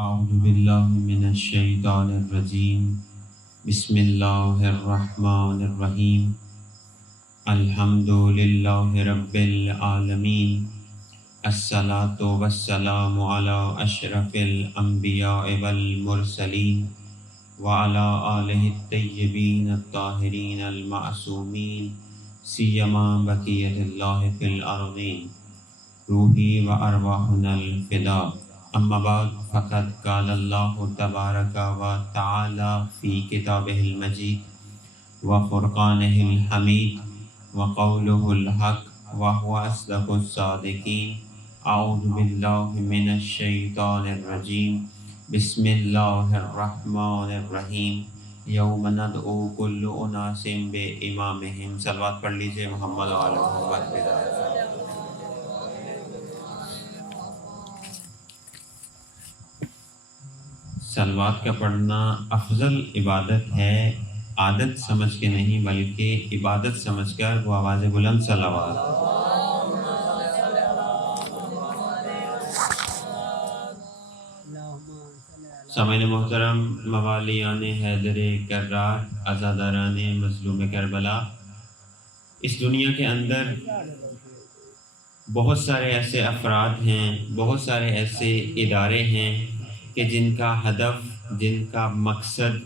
اعوذ باللہ من الشیطان الرجیم بسم اللہ الرحمن الرحیم الحمد للہ رب العالمین الصلاۃ والسلام علی اشرف الانبیاء والمرسلین وعلی آلہ الطیبین الطاہرین المعصومین سیما بقیۃ اللہ فی الارضین روحی و ارواحنا الفداء اما بعد فقد قال اللہ تبارک و تعالی فی کتابہ المجید و فرقانہ الحمید و قولہ الحق وهو اصدق الصادقین اعوذ باللہ من الشیطان الرجیم بسم اللہ الرحمن الرحیم یوم ندعو کل اناس بامامہم۔ صلوات پڑھ لیجئے محمد و آل محمد بدایت۔ صلوات کا پڑھنا افضل عبادت ہے، عادت سمجھ کے نہیں بلکہ عبادت سمجھ کر وہ آواز بلند صلوات۔ سامعین محترم، موالیان حیدر کرار، عزاداران مظلوم کربلا، اس دنیا کے اندر بہت سارے ایسے افراد ہیں، بہت سارے ایسے ادارے ہیں کہ جن کا ہدف، جن کا مقصد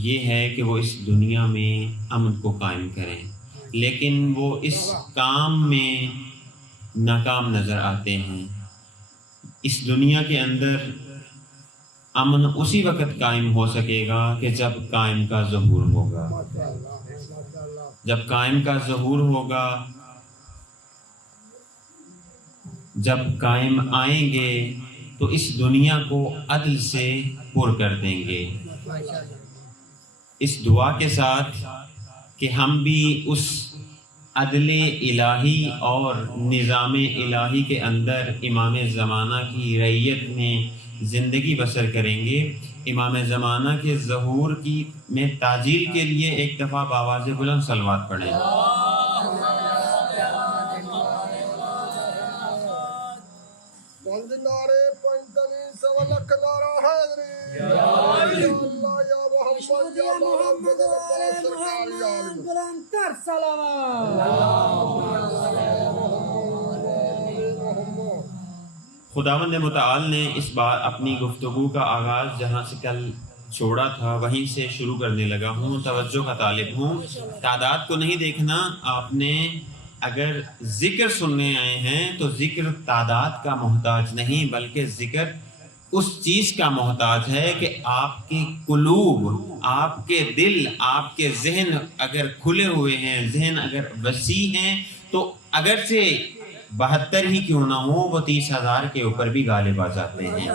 یہ ہے کہ وہ اس دنیا میں امن کو قائم کریں، لیکن وہ اس کام میں ناکام نظر آتے ہیں۔ اس دنیا کے اندر امن اسی وقت قائم ہو سکے گا کہ جب قائم کا ظہور ہوگا۔ جب قائم کا ظہور ہوگا، جب قائم آئیں گے تو اس دنیا کو عدل سے پر کر دیں گے۔ اس دعا کے ساتھ کہ ہم بھی اس عدل الہی اور نظام الہی کے اندر امام زمانہ کی رعیت میں زندگی بسر کریں گے، امام زمانہ کے ظہور کی میں تعجیل کے لیے ایک دفعہ بآواز بلند صلوات پڑھیں۔ خداوند متعال نے اس بار اپنی گفتگو کا آغاز جہاں سے کل چھوڑا تھا وہیں سے شروع کرنے لگا ہوں۔ توجہ کا طالب ہوں، تعداد کو نہیں دیکھنا، آپ نے اگر ذکر سننے آئے ہیں تو ذکر تعداد کا محتاج نہیں بلکہ ذکر اس چیز کا محتاج ہے کہ آپ کے قلوب، آپ کے دل، آپ کے ذہن اگر کھلے ہوئے ہیں، ذہن اگر وسیع ہیں تو اگرچہ 72 ہی کیوں نہ ہو وہ 30,000 کے اوپر بھی غالب آ جاتے ہیں۔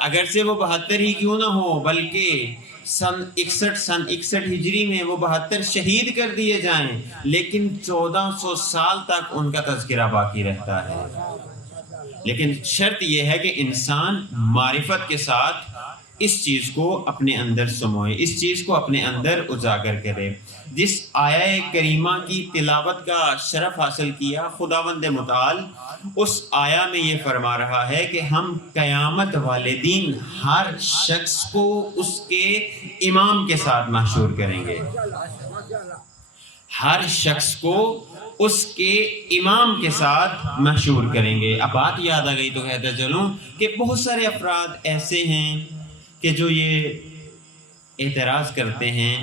اگرچہ وہ 72 ہی کیوں نہ ہو بلکہ سن 61 ہجری میں وہ 72 شہید کر دیے جائیں لیکن 1400 سال تک ان کا تذکرہ باقی رہتا ہے۔ لیکن شرط یہ ہے کہ انسان معرفت کے ساتھ اس چیز کو اپنے اندر سموئے، اس چیز کو اپنے اندر اجاگر کرے۔ جس آیہ کریمہ کی تلاوت کا شرف حاصل کیا خداوند متعال، اس آیہ میں یہ فرما رہا ہے کہ ہم قیامت والے دن ہر شخص کو اس کے امام کے ساتھ محشور کریں گے۔ ہر شخص کو اس کے امام کے ساتھ محشور کریں گے۔ اب بات یاد آ گئی تو کہتا چلوں کہ بہت سارے افراد ایسے ہیں کہ جو یہ اعتراض کرتے ہیں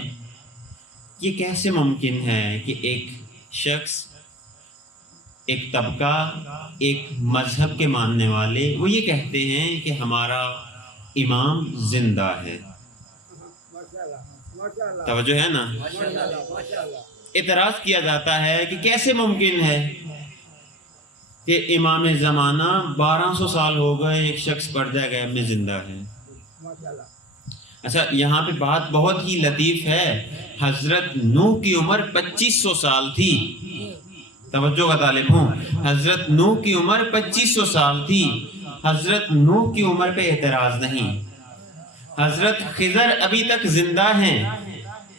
یہ کیسے ممکن ہے کہ ایک شخص، ایک طبقہ، ایک مذہب کے ماننے والے وہ یہ کہتے ہیں کہ ہمارا امام زندہ ہے۔ توجہ ہے نا؟ اعتراض کیا جاتا ہے کہ کیسے ممکن ہے کہ امام زمانہ 1200 سال ہو گئے ایک شخص پردہ غیب میں زندہ ہے۔ اچھا، یہاں پہ بات بہت ہی لطیف ہے۔ حضرت نوح کی عمر 2500 سال تھی۔ توجہ کا طالب ہوں، حضرت نوح کی عمر 2500 سال تھی۔ حضرت نوح کی عمر پہ اعتراض نہیں۔ حضرت خضر ابھی تک زندہ ہیں،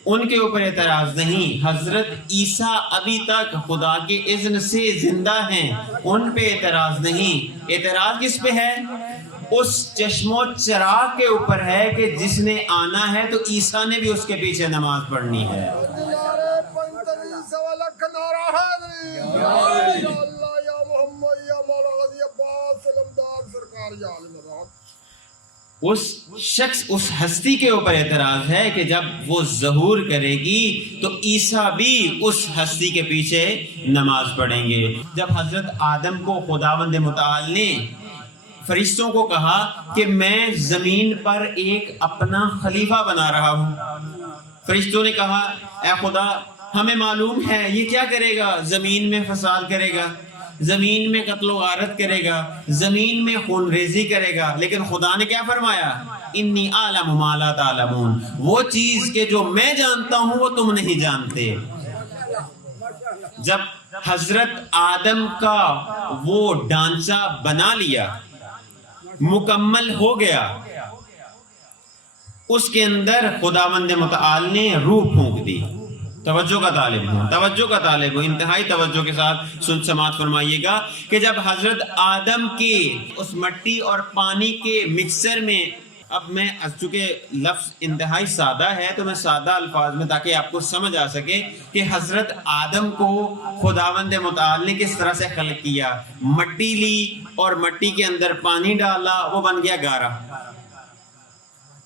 ان کے اوپر اعتراض نہیں۔ حضرت عیسیٰ ابھی تک خدا کے اذن سے زندہ ہیں، ان پہ اعتراض نہیں۔ اعتراض کس پہ ہے؟ اس چشم و چراغ کے اوپر ہے کہ جس نے آنا ہے تو عیسیٰ نے بھی اس کے پیچھے نماز پڑھنی ہے۔ اس شخص اس ہستی کے اوپر اعتراض ہے کہ جب وہ ظہور کرے گی تو عیسیٰ بھی اس ہستی کے پیچھے نماز پڑھیں گے۔ جب حضرت آدم کو خداوند متعال نے فرشتوں کو کہا کہ میں زمین پر ایک اپنا خلیفہ بنا رہا ہوں، فرشتوں نے کہا اے خدا ہمیں معلوم ہے یہ کیا کرے گا، زمین میں فساد کرے گا، زمین میں قتل و غارت کرے گا، زمین میں خون ریزی کرے گا، لیکن خدا نے کیا فرمایا؟ انی اعلم ما لا تعلمون، وہ چیز کہ جو میں جانتا ہوں وہ تم نہیں جانتے۔ جب حضرت آدم کا وہ ڈھانچہ بنا لیا، مکمل ہو گیا، اس کے اندر خداوند متعال نے روح پھونک دی۔ توجہ کا طالب ہوں، توجہ کا طالب ہوں، انتہائی توجہ کے ساتھ سماعت فرمائیے گا کہ جب حضرت آدم کے اس مٹی اور پانی کے مکسچر میں، اب میں چونکہ لفظ انتہائی سادہ ہے تو میں سادہ الفاظ میں تاکہ آپ کو سمجھ آ سکے کہ حضرت آدم کو خداوند متعال نے کس طرح سے خلق کیا۔ مٹی لی اور مٹی کے اندر پانی ڈالا، وہ بن گیا گارا۔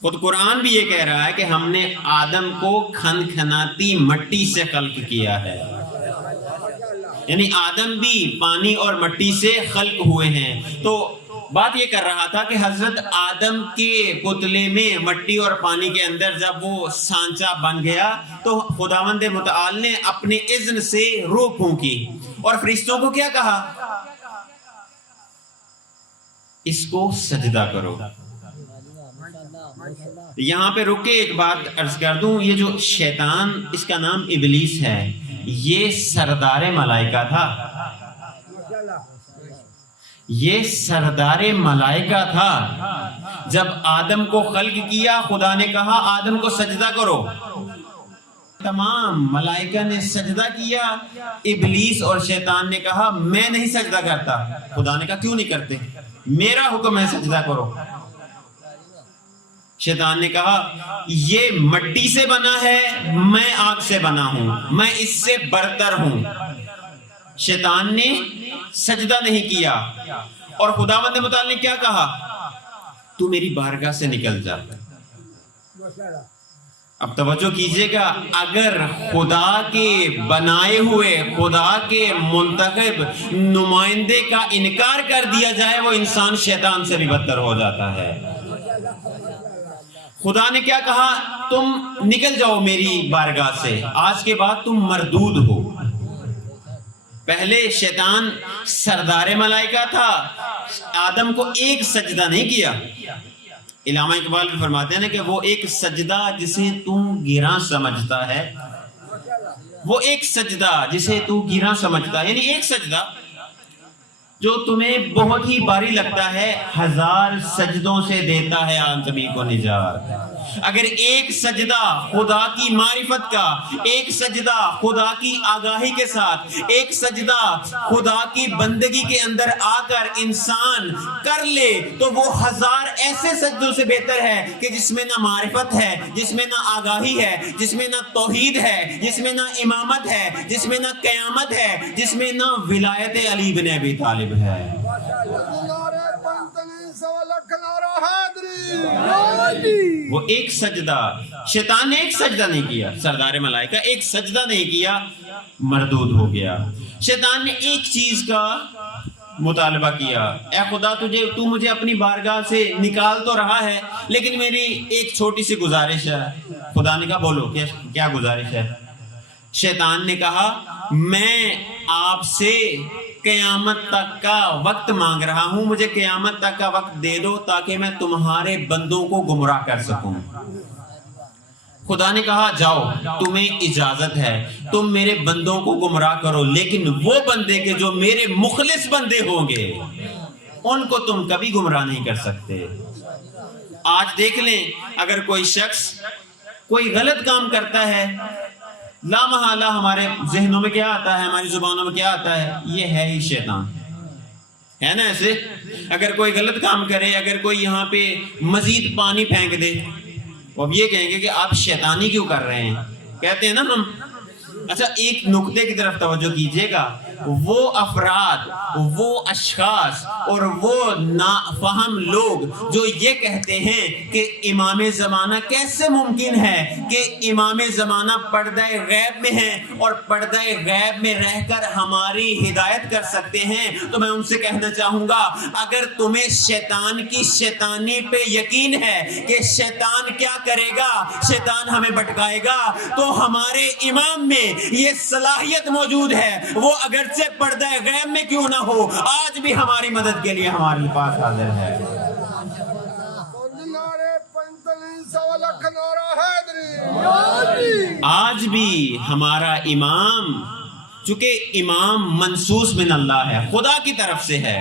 خود قرآن بھی یہ کہہ رہا ہے کہ ہم نے آدم کو کھنکھناتی مٹی سے خلق کیا ہے، یعنی آدم بھی پانی اور مٹی سے خلق ہوئے ہیں۔ تو بات یہ کر رہا تھا کہ حضرت آدم کے پتلے میں مٹی اور پانی کے اندر جب وہ سانچہ بن گیا تو خداوند متعال نے اپنے اذن سے روح پھونکی اور فرشتوں کو کیا کہا؟ اس کو سجدہ کرو۔ یہاں پہ رک کے ایک بات عرض کر دوں، یہ جو شیطان، اس کا نام ابلیس ہے، یہ سردار ملائکہ تھا، یہ سردار ملائکہ تھا۔ جب آدم کو خلق کیا خدا نے کہا آدم کو سجدہ کرو، تمام ملائکہ نے سجدہ کیا، ابلیس اور شیطان نے کہا میں نہیں سجدہ کرتا۔ خدا نے کہا کیوں نہیں کرتے؟ میرا حکم ہے سجدہ کرو۔ شیطان نے کہا یہ مٹی سے بنا ہے، میں آگ سے بنا ہوں، میں اس سے برتر ہوں۔ شیطان نے سجدہ نہیں کیا اور خداوند متعال نے کیا کہا؟ تو میری بارگاہ سے نکل جا۔ اب توجہ کیجئے گا، اگر خدا کے بنائے ہوئے، خدا کے منتخب نمائندے کا انکار کر دیا جائے وہ انسان شیطان سے بھی بدتر ہو جاتا ہے۔ خدا نے کیا کہا؟ تم نکل جاؤ میری بارگاہ سے، آج کے بعد تم مردود ہو۔ پہلے شیطان سردار ملائکہ تھا، آدم کو ایک سجدہ نہیں کیا۔ علامہ اقبال بھی فرماتے ہیں کہ وہ ایک سجدہ جسے تو گراں سمجھتا ہے، وہ ایک سجدہ جسے تو گراں سمجھتا ہے، یعنی ایک سجدہ جو تمہیں بہت ہی بھاری لگتا ہے، 1000 سجدوں سے دیتا ہے آدمی کو نجات۔ اگر ایک سجدہ خدا کی معرفت کا، ایک سجدہ خدا کی آگاہی کے ساتھ، ایک سجدہ خدا کی بندگی کے اندر آ کر انسان کر لے تو وہ 1000 ایسے سجدوں سے بہتر ہے کہ جس میں نہ معرفت ہے، جس میں نہ آگاہی ہے، جس میں نہ توحید ہے، جس میں نہ امامت ہے، جس میں نہ قیامت ہے، جس میں نہ ولایت علی بن ابی طالب ہے۔ وہ ایک سجدہ، شیطان نے ایک سجدہ نہیں کیا، سردار ملائکہ ایک سجدہ نہیں کیا، مردود ہو گیا۔ شیطان نے ایک چیز کا مطالبہ کیا، اے خدا تو مجھے اپنی بارگاہ سے نکال تو رہا ہے لیکن میری ایک چھوٹی سی گزارش ہے۔ خدا نے کہا بولو کیا گزارش ہے؟ شیطان نے کہا میں آپ سے قیامت تک کا وقت مانگ رہا ہوں، مجھے قیامت تک کا وقت دے دو تاکہ میں تمہارے بندوں کو گمراہ کر سکوں۔ خدا نے کہا جاؤ تمہیں اجازت ہے، تم میرے بندوں کو گمراہ کرو، لیکن وہ بندے کے جو میرے مخلص بندے ہوں گے ان کو تم کبھی گمراہ نہیں کر سکتے۔ آج دیکھ لیں اگر کوئی شخص کوئی غلط کام کرتا ہے، لا محالہ ہمارے ذہنوں میں کیا آتا ہے، ہماری زبانوں میں کیا آتا ہے؟ یہ ہے ہی شیطان، ہے نا ایسے؟ اگر کوئی غلط کام کرے، اگر کوئی یہاں پہ مزید پانی پھینک دے، اب یہ کہیں گے کہ آپ شیطانی کیوں کر رہے ہیں، کہتے ہیں نا ہم۔ اچھا ایک نقطے کی طرف توجہ کیجئے گا، وہ افراد، وہ اشخاص اور وہ نافہم لوگ جو یہ کہتے ہیں کہ امام زمانہ کیسے ممکن ہے کہ امام زمانہ پردہ غیب میں ہیں اور پردہ غیب میں رہ کر ہماری ہدایت کر سکتے ہیں، تو میں ان سے کہنا چاہوں گا اگر تمہیں شیطان کی شیطانی پہ یقین ہے کہ شیطان کیا کرے گا، شیطان ہمیں بھٹکائے گا، تو ہمارے امام میں یہ صلاحیت موجود ہے، وہ اگرچہ پردہ غیب میں کیوں نہ ہو آج بھی ہماری مدد کے لیے ہمارے پاس حاضر ہے۔ آج بھی ہمارا امام، چونکہ امام منصوص من اللہ ہے، خدا کی طرف سے ہے،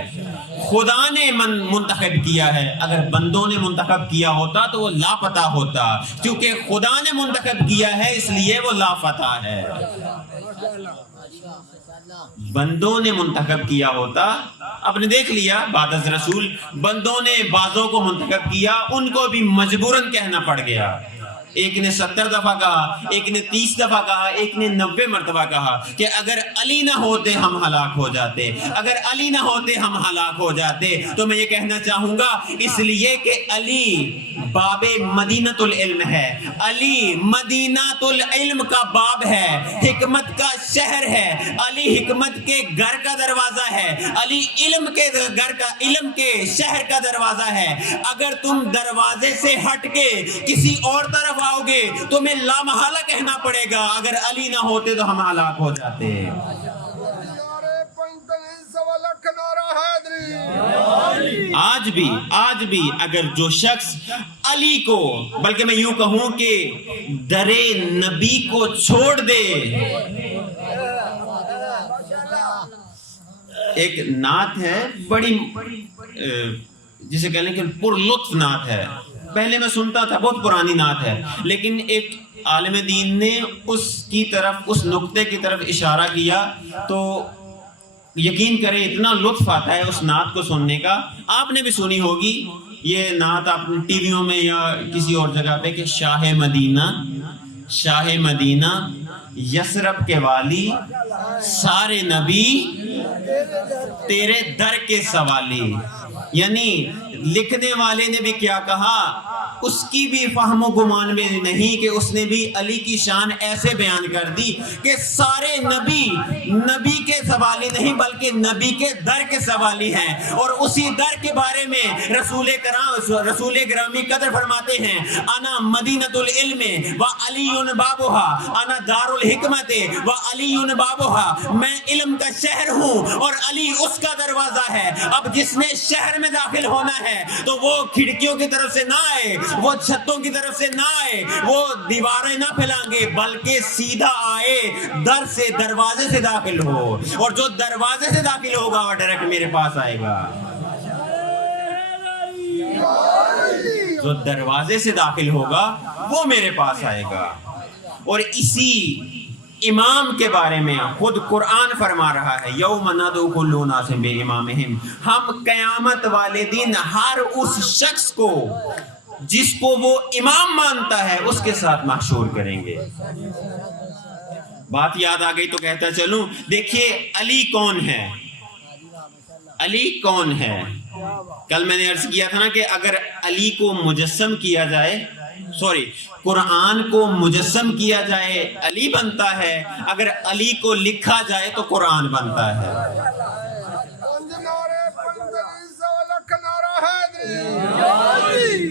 خدا نے منتخب کیا ہے، اگر بندوں نے منتخب کیا ہوتا تو وہ لاپتہ ہوتا، کیونکہ خدا نے منتخب کیا ہے اس لیے وہ لاپتہ ہے۔ بندوں نے منتخب کیا ہوتا، آپ نے دیکھ لیا بعد از رسول بندوں نے بعضوں کو منتخب کیا، ان کو بھی مجبوراً کہنا پڑ گیا، ایک نے 70 دفعہ کہا، ایک نے 30 دفعہ کہا، ایک نے 90 مرتبہ کہا کہ اگر علی نہ ہوتے ہم ہلاک ہو جاتے، اگر علی نہ ہوتے ہم ہلاک ہو جاتے۔ تو میں یہ کہنا چاہوں گا اس لیے کہ علی باب مدینۃ العلم ہے، علی مدینۃ العلم کا باب ہے، حکمت کا شہر ہے، علی حکمت کے گھر کا دروازہ ہے، علی علم کے گھر کا، علم کے شہر کا دروازہ ہے۔ اگر تم دروازے سے ہٹ کے کسی اور طرف آؤ گے تمہیں لامحالہ کہنا پڑے گا اگر علی نہ ہوتے تو ہم ہلاک ہو جاتے۔ آج بھی اگر جو شخص علی کو، بلکہ میں یوں کہوں کہ در نبی کو چھوڑ دے، ایک نعت ہے بڑی جسے کہہ لیں کہ پر لطف نعت ہے، پہلے میں سنتا تھا، بہت پرانی نعت ہے، لیکن ایک عالم دین نے اس کی طرف، اس نقطے کی طرف اشارہ کیا تو یقین کریں اتنا لطف آتا ہے اس نعت کو سننے کا۔ آپ نے بھی سنی ہوگی یہ نعت، آپ ٹی ویوں میں یا کسی اور جگہ پہ، کہ شاہ مدینہ، شاہ مدینہ یثرب کے والی، سارے نبی تیرے در کے سوالی۔ یعنی لکھنے والے نے بھی کیا کہا، اس کی بھی فہم و گمان میں نہیں کہ اس نے بھی علی کی شان ایسے بیان کر دی کہ سارے نبی نبی کے سوالی نہیں بلکہ نبی کے در کے سوالی ہیں، اور اسی در کے بارے میں رسول گرامی قدر فرماتے ہیں، انا مدینۃ العلم و علی بابھا، انا دار الحکمت و علی بابھا، میں علم کا شہر ہوں اور علی اس کا دروازہ ہے۔ اب جس نے شہر میں داخل ہونا ہے تو وہ کھڑکیوں کی طرف سے نہ آئے، وہ چھتوں کی طرف سے نہ آئے، وہ دیواریں نہ پھیلانگے، بلکہ سیدھا آئے در سے، دروازے سے داخل ہو، اور جو دروازے سے داخل ہوگا وہ ڈائریکٹ میرے پاس آئے گا۔ جو دروازے سے داخل ہوگا وہ میرے پاس آئے گا۔ اور اسی امام کے بارے میں خود قرآن فرما رہا ہے، یوم ندعو کل اناس بامامہم، ہم قیامت والے دن ہر اس شخص کو جس کو وہ امام مانتا ہے اس کے ساتھ محشور کریں گے۔ بات یاد آ گئی تو کہتا چلوں، دیکھیے علی کون ہے، علی کون ہے؟ کل میں نے عرض کیا تھا نا کہ اگر علی کو مجسم کیا جائے، قرآن کو مجسم کیا جائے علی بنتا ہے، اگر علی کو لکھا جائے تو قرآن بنتا ہے۔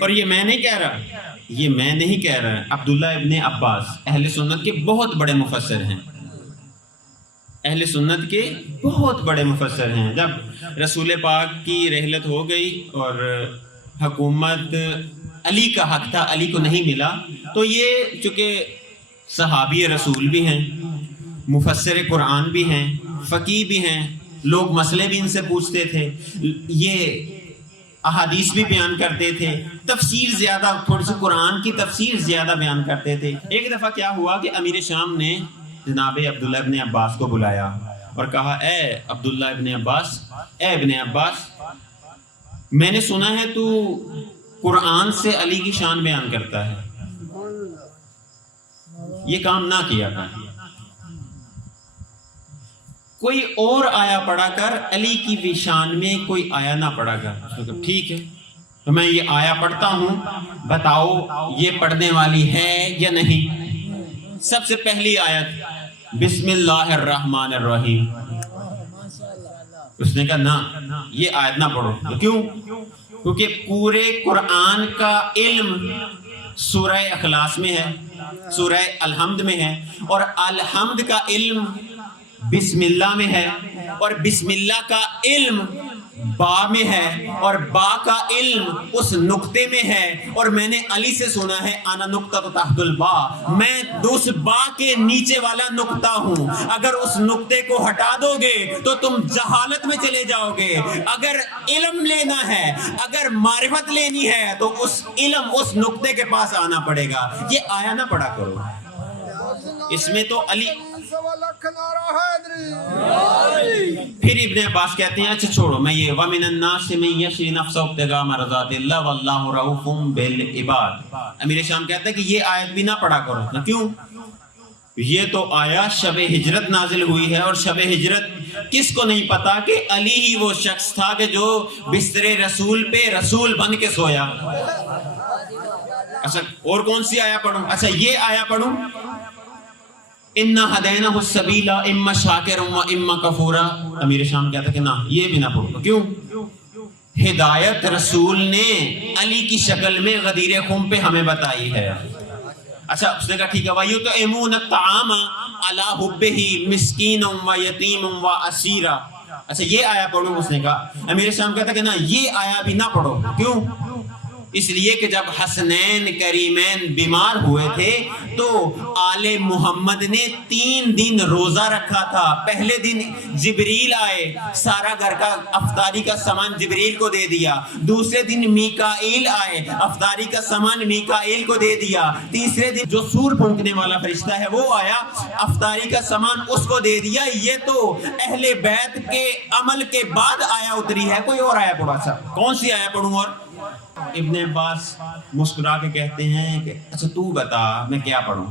اور یہ میں نہیں کہہ رہا، یہ میں نہیں کہہ رہا، عبداللہ ابن عباس اہل سنت کے بہت بڑے مفسر ہیں، اہل سنت کے بہت بڑے مفسر ہیں۔ جب رسول پاک کی رحلت ہو گئی اور حکومت علی کا حق تھا، علی کو نہیں ملا، تو یہ چونکہ صحابی رسول بھی ہیں، مفسر قرآن بھی ہیں، فقیہ بھی ہیں، لوگ مسئلے بھی ان سے پوچھتے تھے، یہ احادیث بھی بیان کرتے تھے، تفسیر زیادہ، تھوڑی سی قرآن کی تفسیر زیادہ بیان کرتے تھے۔ ایک دفعہ کیا ہوا کہ امیر شام نے جناب عبداللہ ابن عباس کو بلایا اور کہا اے عبداللہ ابن عباس، اے ابن عباس، میں نے سنا ہے تو قرآن سے علی کی شان بیان کرتا ہے، یہ کام نہ کیا کر، کوئی اور آیا پڑھا کر، علی کی بھی شان میں کوئی آیا نہ پڑھا کر۔ ٹھیک ہے، تو میں یہ آیا پڑھتا ہوں، بتاؤ یہ پڑھنے والی ہے یا نہیں؟ سب سے پہلی آیت بسم اللہ الرحمن الرحیم، اس نے کہا نہ، یہ آیت نہ پڑھو۔ کیوں؟ کیونکہ پورے قرآن کا علم سورہ اخلاص میں ہے، سورہ الحمد میں ہے، اور الحمد کا علم بسم اللہ میں ہے، اور بسم اللہ کا علم با میں ہے، اور با کا علم اس نقطے میں ہے، اور میں نے علی سے سنا ہے انا نقطہ تحت البا، میں اس با کے نیچے والا نقطہ ہوں، اگر اس نقطے کو ہٹا دو گے تو تم جہالت میں چلے جاؤ گے۔ اگر علم لینا ہے، اگر معرفت لینی ہے تو اس علم اس نقطے کے پاس آنا پڑے گا۔ یہ آیا نہ پڑھا کرو، اس میں تو علی۔ پھر ابن عباس کہتے ہیں اچھا چھوڑو، میں یہ وَمِنَ النَّاسِ مَن يَشْرِي نَفْسَهُ ابْتِغَاءَ مَرْضَاتِ اللَّهِ وَاللَّهُ رَءُوفٌ بِالْعِبَادِ۔ امیر شام کہتا ہے کہ یہ آیت بھی نہ پڑھا کرو۔ کیوں؟ یہ تو آیا شب ہجرت نازل ہوئی ہے، اور شب ہجرت کس کو نہیں پتا کہ علی ہی وہ شخص تھا کہ جو بستر رسول پہ رسول بن کے سویا۔ اچھا اور کون سی آیا پڑھوں؟ اچھا یہ آیا پڑھوں، اِنَّا هَدَيْنَاهُ السَّبِيلَ اِمَّا شَاكِرٌ وَإِمَّا كَفُورًا۔ امیر شام کہتا ہے کہ نہ، یہ بھی نہ پڑھو۔ کیوں؟ ہدایت رسول نے علی کی شکل میں غدیر خم پہ ہمیں بتائی ہے۔ اچھا اس نے کہا ٹھیک ہے، وَيُطْعِمُونَ الطَّعَامَ عَلَىٰ حُبِّهِ مِسْكِينًا وَيَتِيمًا وَأَسِيرًا۔ اچھا یہ آیا پڑھوں، اس نے کہا، امیر شام کہتا ہے کہ نہ، یہ آیا بھی نہ پڑھو۔ کیوں؟ اس لیے کہ جب حسنین کریمین بیمار ہوئے تھے تو آل محمد نے 3 دن روزہ رکھا تھا۔ پہلے دن جبریل آئے، سارا گھر کا افطاری کا سامان جبریل کو دے دیا۔ دوسرے دن میکائیل آئے، افطاری کا سامان میکائیل کو دے دیا۔ تیسرے دن جو سور پھونکنے والا فرشتہ ہے وہ آیا، افطاری کا سامان اس کو دے دیا۔ یہ تو اہل بیت کے عمل کے بعد آیا اتری ہے، کوئی اور آیا پڑھا سا؟ کون سی آیا پڑھوں؟ اور ابن عباس مسکرا کے کہتے ہیں کہ اچھا تو بتا میں کیا پڑھوں؟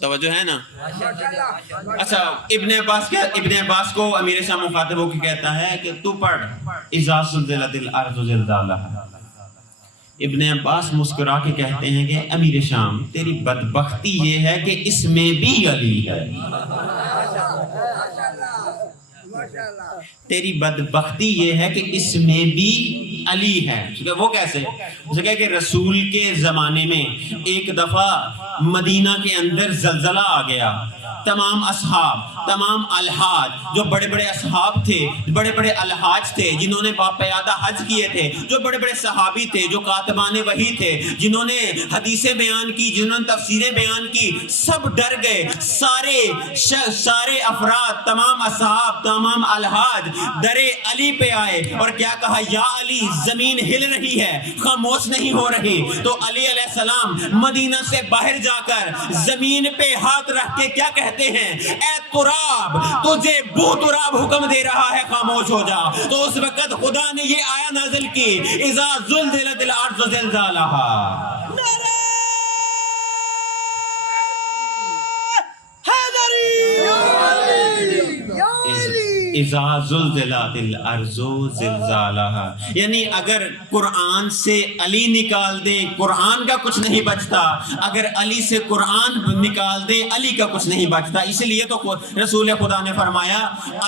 توجہ ہے نا؟ اچھا ابن عباس کو امیر شام مخاطب ہو کے کہتا ہے کہ تو پڑھ اذا زلزلت الارض زلزالہا۔ ابن عباس مسکرا کے کہتے ہیں کہ امیر شام تیری بدبختی یہ ہے کہ اس میں بھی علی ہے، تیری بدبختی یہ ہے کہ اس میں بھی علی ہے۔ وہ کیسے؟ اسے کہا کہ رسول کے زمانے میں ایک دفعہ مدینہ کے اندر زلزلہ آ گیا، تمام اصحاب، تمام الحاج، جو بڑے بڑے اصحاب تھے، بڑے بڑے الحاج تھے جنہوں نے باقاعدہ حج کیے تھے، جو بڑے بڑے صحابی تھے، جو کاتبان وحی تھے، جنہوں نے حدیثیں بیان کی، جنہوں نے تفسیریں بیان کی، سب ڈر گئے۔ سارے افراد، تمام اصحاب، تمام الحاج درے علی پہ آئے اور کیا کہا، یا علی زمین ہل رہی ہے، خاموش نہیں ہو رہی۔ تو علی علیہ السلام مدینہ سے باہر جا کر زمین پہ ہاتھ رکھ کے کیا کہتے ہیں، اے تراب، تجھے بو تراب حکم دے رہا ہے، خاموش ہو جا۔ تو اس وقت خدا نے یہ آیا نازل کی، اذا زلزلت الارض زلزالہا۔ اذا زلزلت الارض زلزالہا، یعنی اگر قرآن سے علی نکال دیں قرآن کا کچھ نہیں بچتا، اگر علی سے قرآن نکال دیں علی کا کچھ نہیں بچتا۔ اسی لیے تو رسول خدا نے فرمایا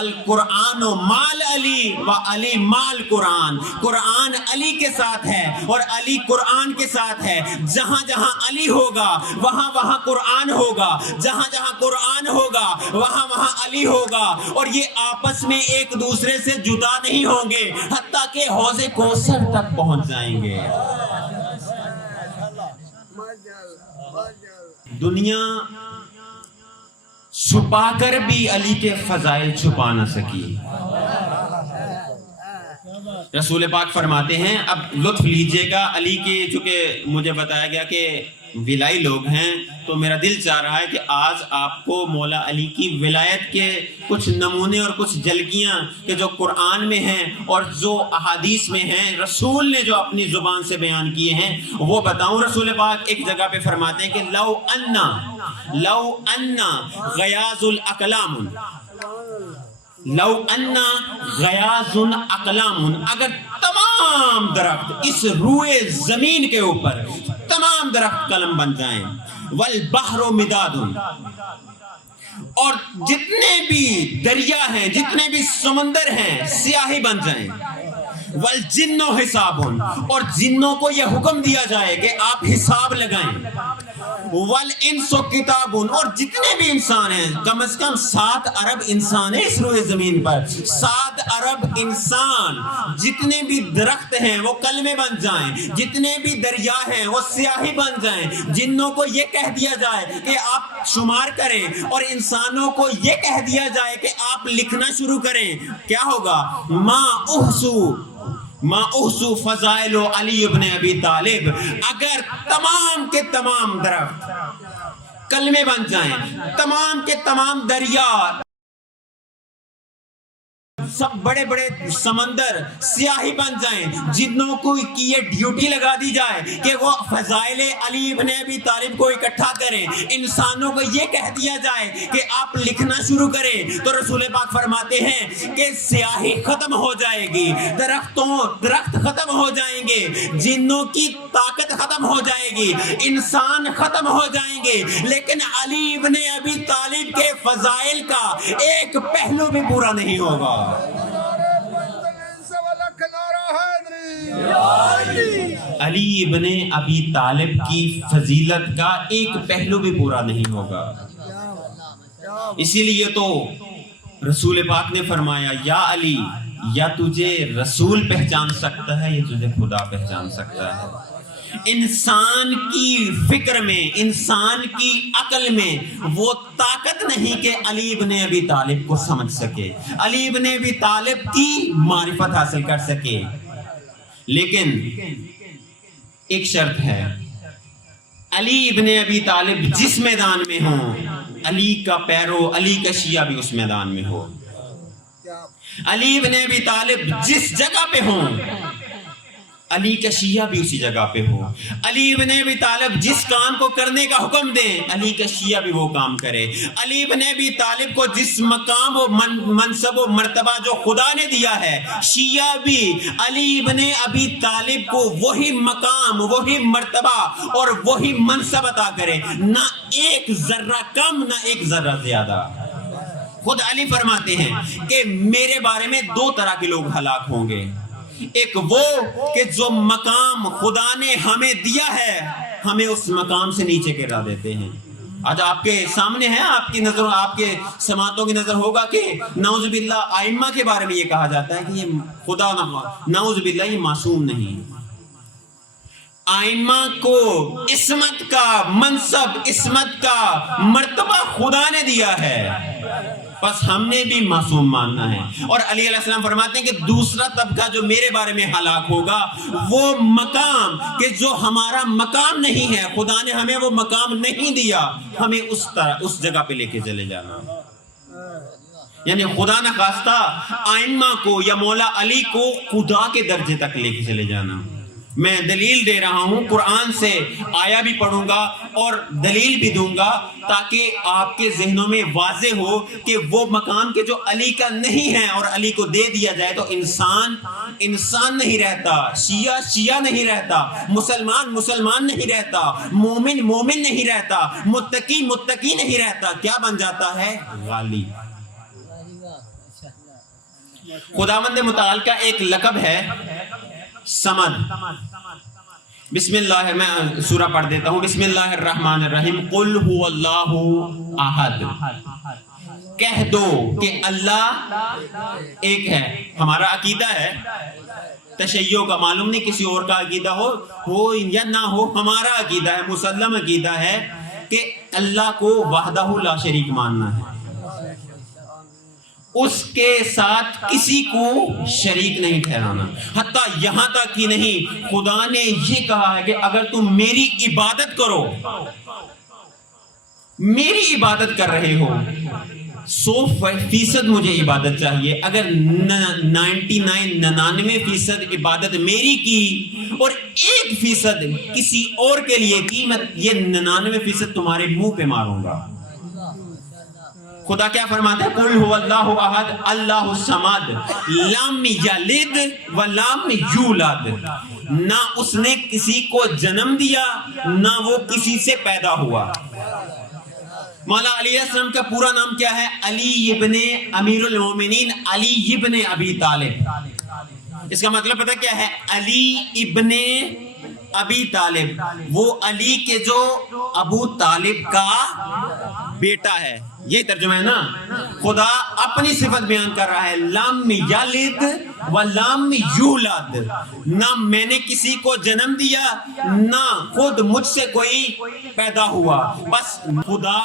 القرآن مال علی و علی مال قرآن، قرآن علی کے ساتھ ہے اور علی قرآن کے ساتھ ہے۔ جہاں جہاں علی ہوگا وہاں وہاں قرآن ہوگا، جہاں جہاں قرآن ہوگا وہاں وہاں علی ہوگا، اور یہ آپس میں ایک دوسرے سے جدا نہیں ہوں گے حتیٰ کہ حوض کوثر تک پہنچ جائیں گے۔ دنیا چھپا کر بھی علی کے فضائل چھپا نہ سکی۔ رسول پاک فرماتے ہیں، اب لطف لیجئے گا علی کے، چونکہ مجھے بتایا گیا کہ ولائی لوگ ہیں، تو میرا دل چاہ رہا ہے کہ آج آپ کو مولا علی کی ولایت کے کچھ نمونے اور کچھ جھلکیاں کہ جو قرآن میں ہیں اور جو احادیث میں ہیں، رسول نے جو اپنی زبان سے بیان کیے ہیں وہ بتاؤں۔ رسول پاک ایک جگہ پہ فرماتے ہیں کہ لو انا غیاض الاقلام، لو انا غیاض اقلام، اگر تمام درخت اس روئے زمین کے اوپر تمام درخت قلم بن جائیں، والبحر مداد، اور جتنے بھی دریا ہیں، جتنے بھی سمندر ہیں سیاہی بن جائیں، والجن حساب، اور جنوں کو یہ حکم دیا جائے کہ آپ حساب لگائیں، والانس کتاب، اور جتنے بھی انسان ہیں، کم از کم 7 ارب انسان ہیں اس روئے زمین پر، 7 ارب انسان، جتنے بھی درخت ہیں وہ کلمے بن جائیں، جتنے بھی دریا ہیں وہ سیاہی بن جائیں، جنوں کو یہ کہہ دیا جائے کہ آپ شمار کریں اور انسانوں کو یہ کہہ دیا جائے کہ آپ لکھنا شروع کریں، کیا ہوگا؟ ما احسو فضائل علی ابن ابی طالب، اگر تمام کے تمام درخت کلمے بن جائیں، تمام کے تمام دریا، سب بڑے بڑے سمندر سیاہی بن جائیں، جنوں کو کی یہ ڈیوٹی لگا دی جائے کہ وہ فضائل علی ابن ابی طالب کو اکٹھا کریں، انسانوں کو یہ کہہ دیا جائے کہ آپ لکھنا شروع کریں، تو رسول پاک فرماتے ہیں کہ سیاہی ختم ہو جائے گی، درخت ختم ہو جائیں گے، جنوں کی طاقت ختم ہو جائے گی، انسان ختم ہو جائیں گے، لیکن علی ابن ابی طالب کے فضائل کا ایک پہلو بھی پورا نہیں ہوگا۔ علی ابن ابی طالب کی فضیلت کا ایک پہلو بھی پورا نہیں ہوگا۔ اسی لیے تو رسول پاک نے فرمایا یا علی، یا تجھے رسول پہچان سکتا ہے یا تجھے خدا پہچان سکتا ہے۔ انسان کی فکر میں، انسان کی عقل میں وہ طاقت نہیں کہ علی ابن ابی طالب کو سمجھ سکے، علی ابن ابی طالب کی معرفت حاصل کر سکے، لیکن ایک شرط ہے، علی ابن ابی طالب جس میدان میں ہوں، علی کا پیرو، علی کا شیعہ بھی اس میدان میں ہو، علی ابن ابی طالب جس جگہ پہ ہوں، علی کا شیعہ بھی اسی جگہ پہ ہو، علی ابن ابی طالب جس کام کو کرنے کا حکم دیں، علی کا شیعہ بھی وہ کام کرے، علی ابن ابی طالب کو جس مقام و منصب و مرتبہ جو خدا نے دیا ہے، شیعہ بھی علی ابن ابی طالب کو وہی مقام، وہی مرتبہ اور وہی منصب عطا کرے، نہ ایک ذرہ کم نہ ایک ذرہ زیادہ۔ خود علی فرماتے ہیں کہ میرے بارے میں 2 طرح کے لوگ ہلاک ہوں گے، ایک وہ کہ جو مقام خدا نے ہمیں دیا ہے ہمیں اس مقام سے نیچے گرا دیتے ہیں۔ آج آپ کے سامنے ہے، آپ کی نظر، آپ کے سماعتوں کی نظر ہوگا کہ نعوذ باللہ ائمہ کے بارے میں یہ کہا جاتا ہے کہ یہ خدا نعوذ باللہ یہ معصوم نہیں۔ ائمہ کو عصمت کا منصب، عصمت کا مرتبہ خدا نے دیا ہے، بس ہم نے بھی معصوم ماننا ہے۔ اور علی علیہ السلام فرماتے ہیں کہ دوسرا طبقہ جو میرے بارے میں ہلاک ہوگا وہ مقام کہ جو ہمارا مقام نہیں ہے، خدا نے ہمیں وہ مقام نہیں دیا، ہمیں اس جگہ پہ لے کے چلے جانا، یعنی خدا نہ خواستہ ائمہ کو یا مولا علی کو خدا کے درجے تک لے کے چلے جانا۔ میں دلیل دے رہا ہوں، قرآن سے آیا بھی پڑھوں گا اور دلیل بھی دوں گا تاکہ آپ کے ذہنوں میں واضح ہو کہ وہ مقام کے جو علی کا نہیں ہے اور علی کو دے دیا جائے تو انسان نہیں رہتا، شیعہ نہیں رہتا، مسلمان نہیں رہتا، مومن نہیں رہتا، متقی نہیں رہتا، کیا بن جاتا ہے؟ غالی۔ خداوند متعال کا ایک لقب ہے سمد۔ بسم اللہ، میں سورہ پڑھ دیتا ہوں، بسم اللہ الرحمن الرحیم، قل هو اللہ احد، کہہ دو کہ اللہ ایک ہے۔ ہمارا عقیدہ ہے تشیع کا، معلوم نہیں کسی اور کا عقیدہ ہو یا نہ ہو، ہمارا عقیدہ ہے، مسلم عقیدہ ہے کہ اللہ کو وحدہ لا شریک ماننا ہے، اس کے ساتھ کسی کو شریک نہیں ٹھہرانا. حتیٰ یہاں تک ہی نہیں، خدا نے یہ کہا ہے کہ اگر تم میری عبادت کرو، میری عبادت کر رہے ہو، 100% مجھے عبادت چاہیے. اگر 99% عبادت میری کی اور 1% کسی اور کے لیے کی، میں یہ 99% تمہارے منہ پہ ماروں گا. خدا کیا فرماتا ہے؟ قل هو اللہ احد اللہ الصمد لم یلد ولم یولد. نہ اس نے کسی کو جنم دیا، نہ وہ کسی سے پیدا ہوا. مولا علی علیہ السلام کا پورا نام کیا ہے؟ علی ابن امیر المومنین، علی ابن ابی طالب. اس کا مطلب پتہ کیا ہے؟ علی ابن ابی طالب، وہ علی کے جو ابو طالب کا بیٹا ہے. یہ ترجمہ ہے نا. خدا اپنی صفت بیان کر رہا ہے، لم یلد ولم یولد. نہ میں نے کسی کو جنم دیا، نہ خود مجھ سے کوئی پیدا ہوا. بس خدا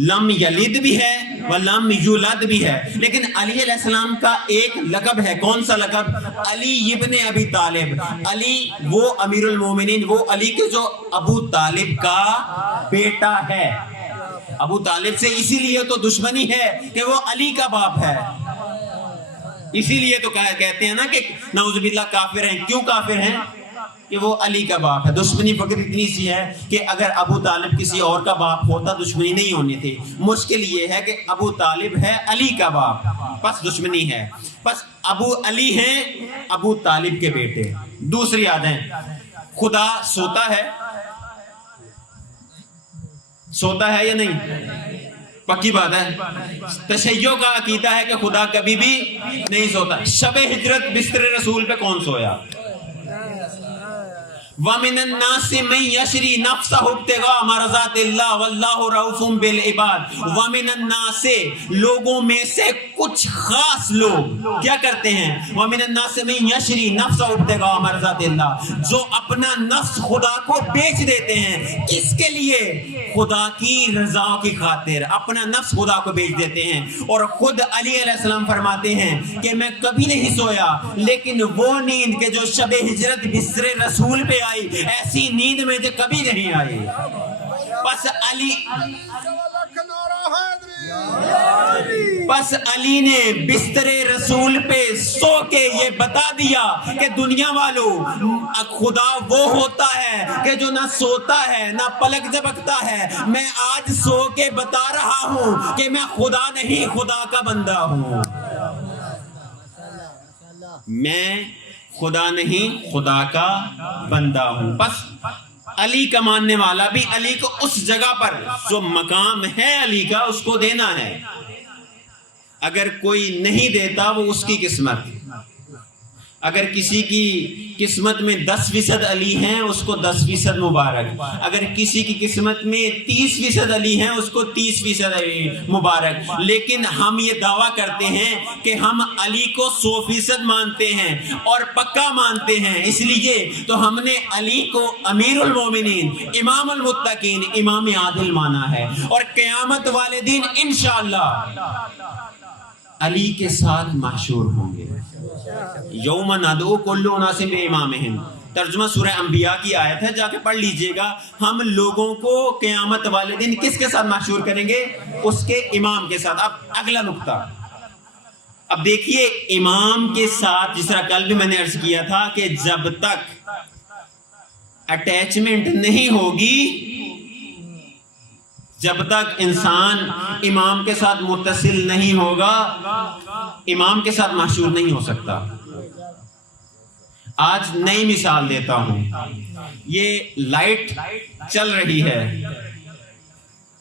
لم یلد بھی ہے ولم یولد بھی ہے. لیکن علی علیہ السلام کا ایک لقب ہے. کون سا لقب؟ علی ابن ابی طالب. علی وہ امیر المومنین، وہ علی کے جو ابو طالب کا بیٹا ہے. ابو طالب سے اسی لیے تو دشمنی ہے کہ وہ علی کا باپ ہے. اسی لیے تو کہتے ہیں نا کہ نعوذ باللہ کافر ہیں. کیوں کافر ہیں؟ کہ وہ علی کا باپ ہے. دشمنی فقط اتنی سی ہے کہ اگر ابو طالب کسی اور کا باپ ہوتا دشمنی نہیں ہونی تھی. مشکل یہ ہے کہ ابو طالب ہے علی کا باپ، بس دشمنی ہے. بس ابو علی ہیں ابو طالب کے بیٹے. دوسری یادیں، خدا سوتا ہے؟ سوتا ہے یا نہیں؟ پکی بات ہے. تشیع کا عقیدہ ہے کہ خدا کبھی بھی نہیں سوتا. شب ہجرت بستر رسول پہ کون سویا؟ وَمِنَ النَّاسِ مَن يَشْرِي نَفْسَهُ ابْتِغَاءَ مَرْضَاتِ اللَّهِ وَاللَّهُ رَءُوفٌ بِالْعِبَادِ. وَمِنَ النَّاسِ، لوگوں میں سے کچھ خاص لوگ کیا کرتے ہیں؟ وَمِنَ النَّاسِ مَن يَشْرِي نَفْسَهُ ابْتِغَاءَ مَرْضَاتِ اللَّهِ، جو اپنا نفس خدا کو بیچ دیتے ہیں. کس کے لیے؟ خدا کی رضا کی خاطر اپنا نفس خدا کو بیچ دیتے ہیں. اور خود علی علیہ السلام فرماتے ہیں کہ میں کبھی نہیں سویا، لیکن وہ نیند کہ جو شب ہجرت بستر رسول پہ آئی، ایسی نیند میں جو کبھی نہیں آئی. بس علی نے بستر رسول پہ سو کے یہ بتا دیا کہ دنیا والوں، خدا وہ ہوتا ہے کہ جو نہ سوتا ہے نہ پلک جھپکتا ہے. میں آج سو کے بتا رہا ہوں کہ میں خدا نہیں، خدا کا بندہ ہوں. میں خدا نہیں، خدا کا بندہ ہوں. بس علی کا ماننے والا بھی علی کو اس جگہ پر جو مقام ہے علی کا اس کو دینا ہے. اگر کوئی نہیں دیتا وہ اس کی قسمت. اگر کسی کی قسمت میں 10% علی ہیں اس کو 10% مبارک. اگر کسی کی قسمت میں 30% علی ہیں اس کو 30% علی مبارک. لیکن ہم یہ دعویٰ کرتے ہیں کہ ہم علی کو 100% مانتے ہیں اور پکا مانتے ہیں. اس لیے تو ہم نے علی کو امیر المومنین، امام المتقین، امام عادل مانا ہے. اور قیامت والے دن انشاءاللہ علی کے ساتھ محشور ہوں گے. یوم ندعو کل اناس بامامہم، ترجمہ سورہ انبیاء کی آیت ہے، جا کے پڑھ لیجئے گا. ہم لوگوں کو قیامت والے دن کس کے ساتھ محشور کریں گے؟ اس کے امام کے ساتھ. اب اگلا نقطہ، اب دیکھیے امام کے ساتھ، جس طرح کل بھی میں نے عرض کیا تھا کہ جب تک اٹیچمنٹ نہیں ہوگی، جب تک انسان امام کے ساتھ متصل نہیں ہوگا، امام کے ساتھ محشور نہیں ہو سکتا. آج نئی مثال دیتا ہوں. یہ لائٹ چل رہی ہے،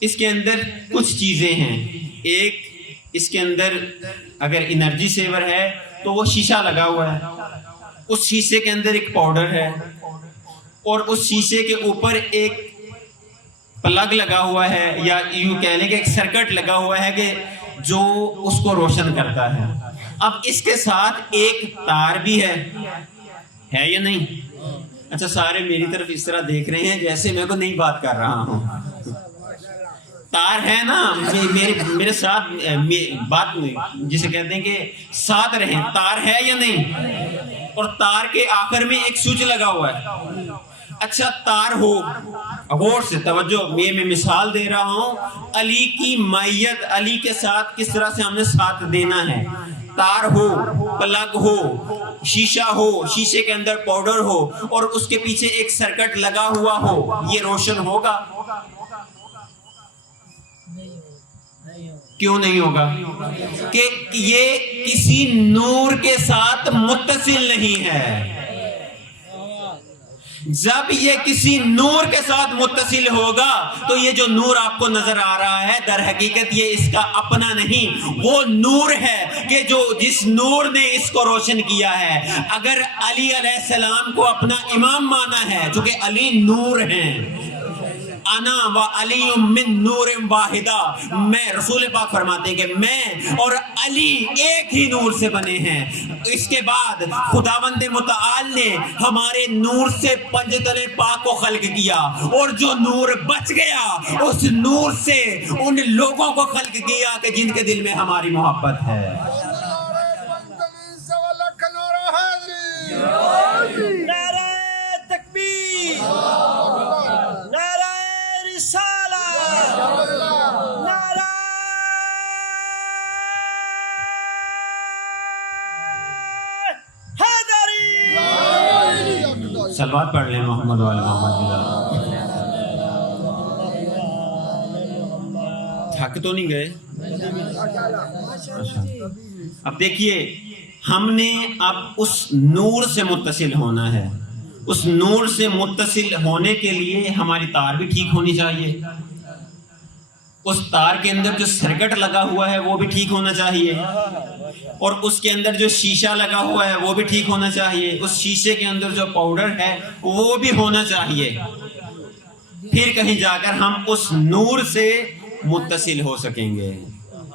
اس کے اندر کچھ چیزیں ہیں. ایک، اس کے اندر اگر انرجی سیور ہے تو وہ شیشہ لگا ہوا ہے، اس شیشے کے اندر ایک پاؤڈر ہے، اور اس شیشے کے اوپر ایک پلگ لگا ہوا ہے، یا یوں کہہ لیں کہ ایک سرکٹ لگا ہوا ہے کہ جو اس کو روشن کرتا ہے. اب اس کے ساتھ ایک تار بھی ہے یا نہیں؟ اچھا، سارے میری طرف اس طرح دیکھ رہے ہیں جیسے میں کو نہیں بات کر رہا ہوں. تار ہے نا، میرے ساتھ بات جسے کہتے ہیں کہ ساتھ رہیں، تار ہے یا نہیں؟ اور تار کے آخر میں ایک سوئچ لگا ہوا ہے. اچھا تار ہو، غور سے توجہ، میں مثال دے رہا ہوں علی کی مائیت، علی کے ساتھ کس طرح سے ہم نے ساتھ دینا ہے. تار ہو، پلگ ہو، شیشہ ہو، شیشے کے اندر پاؤڈر ہو اور اس کے پیچھے ایک سرکٹ لگا ہوا ہو، یہ روشن ہوگا؟ کیوں نہیں ہوگا؟ کہ یہ کسی نور کے ساتھ متصل نہیں ہے. جب یہ کسی نور کے ساتھ متصل ہوگا تو یہ جو نور آپ کو نظر آ رہا ہے در حقیقت یہ اس کا اپنا نہیں، وہ نور ہے کہ جس نور نے اس کو روشن کیا ہے. اگر علی علیہ السلام کو اپنا امام مانا ہے، چونکہ علی نور ہیں، انا و علی من نور واحدہ، میں رسول پاک فرماتے ہیں کہ میں اور علی ایک ہی نور سے بنے ہیں. اس کے بعد خداوند متعال نے ہمارے نور سے پنجتن پاک کو خلق کیا، اور جو نور بچ گیا اس نور سے ان لوگوں کو خلق کیا کہ جن کے دل میں ہماری محبت ہے. صلوات پڑھ لیں محمد و آل محمد. تھک تو نہیں گئے؟ اب دیکھیے، ہم نے اب اس نور سے متصل ہونا ہے. اس نور سے متصل ہونے کے لیے ہماری تار بھی ٹھیک ہونی چاہیے. اس تار کے اندر جو سرکٹ لگا ہوا ہے وہ بھی ٹھیک ہونا چاہیے، اور اس کے اندر جو شیشہ لگا ہوا ہے وہ بھی ٹھیک ہونا چاہیے. اس شیشے کے اندر جو پاؤڈر ہے وہ بھی ہونا چاہیے. پھر کہیں جا کر ہم اس نور سے متصل ہو سکیں گے.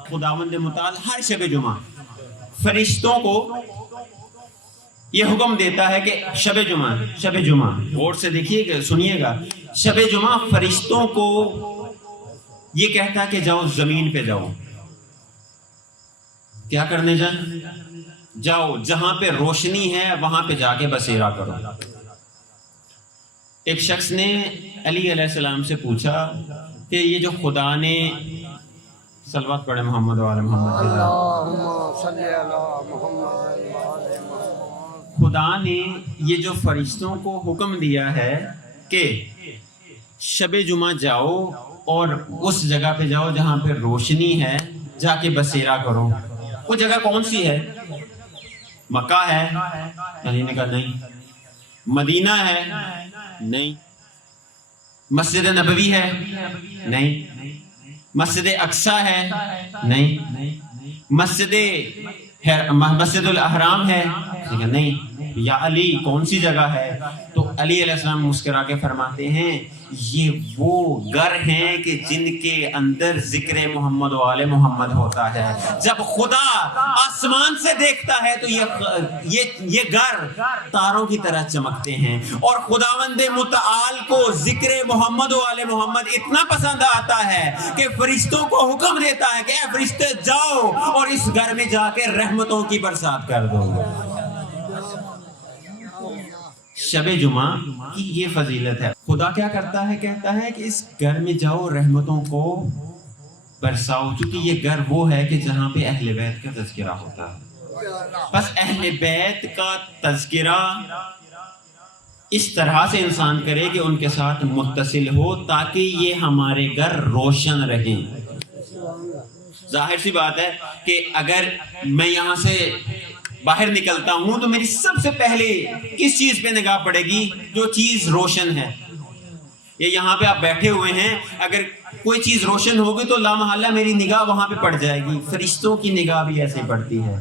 خداوند متعال ہر شب جمعہ فرشتوں کو یہ حکم دیتا ہے کہ شب جمعہ غور سے دیکھیے گا، سنیے گا، شب جمعہ فرشتوں کو یہ کہتا ہے کہ جاؤ زمین پہ جاؤ. کیا کرنے جاؤ جہاں پہ روشنی ہے وہاں پہ جا کے بسیرا کرو. ایک شخص نے علی علیہ السلام سے پوچھا کہ یہ جو خدا نے، صلوات پڑھے محمد و آل محمد، خدا نے یہ جو فرشتوں کو حکم دیا ہے کہ شب جمعہ جاؤ اور اس جگہ پہ جاؤ جہاں پہ روشنی ہے، جا کے بسیرا کرو، وہ جگہ کون سی ہے؟ مکہ ہے؟ علی نے کہا نہیں. مدینہ ہے؟ نہیں. مسجد نبوی ہے؟ نہیں. مسجد اقصی ہے؟ نہیں. مسجد الاحرام ہے؟ نہیں. یا علی کون سی جگہ ہے؟ تو علی علیہ السلام مسکرا کے فرماتے ہیں یہ وہ گھر ہیں کہ جن کے اندر ذکر محمد و آل محمد ہوتا ہے. جب خدا آسمان سے دیکھتا ہے تو یہ گھر تاروں کی طرح چمکتے ہیں، اور خداوند متعال کو ذکر محمد و آل محمد اتنا پسند آتا ہے کہ فرشتوں کو حکم دیتا ہے کہ اے فرشتے جاؤ اور اس گھر میں جا کے رحمتوں کی برسات کر دو. شب جمعہ کی یہ فضیلت ہے. خدا کیا کرتا ہے؟ کہتا ہے کہ اس گھر میں جاؤ رحمتوں کو برساؤ، چونکہ یہ گھر وہ ہے کہ جہاں پہ اہل بیت کا تذکرہ ہوتا ہے. بس اہل بیت کا تذکرہ اس طرح سے انسان کرے کہ ان کے ساتھ متصل ہو تاکہ یہ ہمارے گھر روشن رہیں. ظاہر سی بات ہے کہ اگر میں یہاں سے باہر نکلتا ہوں تو میری سب سے پہلے کس چیز پہ نگاہ پڑے گی؟ جو چیز روشن ہے. یہ یہاں پہ آپ بیٹھے ہوئے ہیں، اگر کوئی چیز روشن ہوگی تو لامحالہ میری نگاہ وہاں پہ پڑ جائے گی. فرشتوں کی نگاہ بھی ایسے پڑتی ہے.